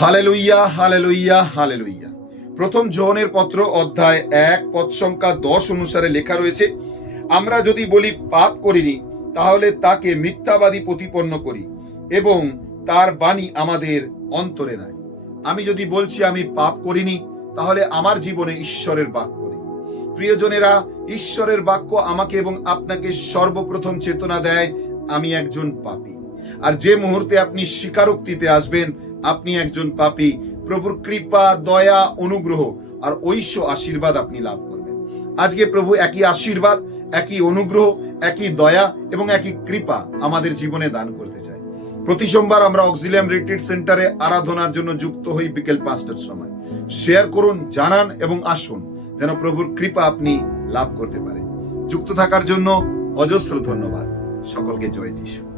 Hallelujah hallelujah hallelujah. প্রথম জোহনের পত্র অধ্যায় এক পদ সংখ্যা দশ অনুসারে লেখা রয়েছে, আমরা যদি বলি পাপ করিনি, তাহলে তাকে মিথ্যাবাদী প্রতিপন্ন করি এবং তার বাণী আমাদের অন্তরে নাই। আমি যদি বলছি আমি পাপ করিনি, তাহলে আমার জীবনে ঈশ্বরের বাক্য নেই। প্রিয়জনেরা, ঈশ্বরের বাক্য আমাকে এবং আপনাকে সর্বপ্রথম চেতনা দেয়, আমি একজন পাপী। আর যে মুহূর্তে আপনি স্বীকারোক্তিতে আসবেন আপনি একজন পাপী। প্রভুর কৃপা, দয়া, অনুগ্রহ আর ঐশ্য আশীর্বাদ আপনি লাভ করবেন। আজকে প্রভু একই আশীর্বাদ, একই অনুগ্রহ, একই দয়া এবং একই কৃপা আমাদের জীবনে দান করতে চায়। প্রতি সোমবার আমরা অক্সিলিয়াম রিট্রিট সেন্টারে আরাধনার জন্য যুক্ত হই বিকেল পাঁচটার সময়। শেয়ার করুন, জানান এবং আসুন, যেন প্রভুর কৃপা আপনি লাভ করতে পারেন। যুক্ত থাকার জন্য অজস্র ধন্যবাদ। সকলকে জয় যিশু।